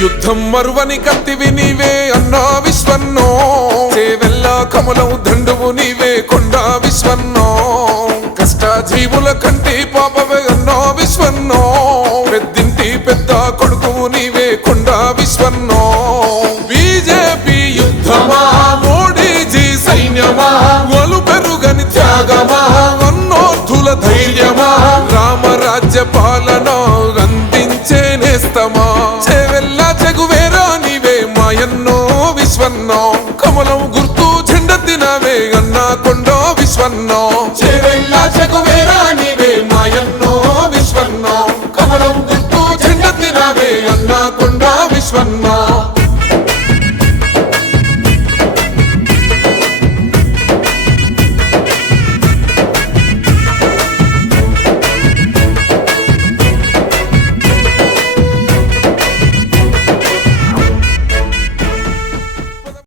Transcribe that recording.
యుద్ధం మరువని కత్తివి నీవే అన్నా విశ్వన్నో, చేవెల్ల కమలం దండువు నీవే కొండా విశ్వన్నో, కష్ట జీవుల కంటి పాపవే అన్నా విశ్వన్నో, పెద్దింటి పెద్ద కొడుకువు నీవే కొండా విశ్వన్నో. బీజేపీ యుద్ధమా మోడీజీ సైన్యమా, వలు పెరుగని త్యాగమా అన్నోర్థుల ధైర్యమా, రామరాజ్య పాలన అందించే నేస్తమా, విశ్వన్నో కమలం గుర్తు జెండెత్తినవే అన్నా కొండా విశ్వన్నో, చేవెళ్ళ చెగువేరా నీవే మాయన్నో విశ్వన్నో, కమలం గుర్తు జెండెత్తినవే అన్నా కొండా విశ్వన్నో.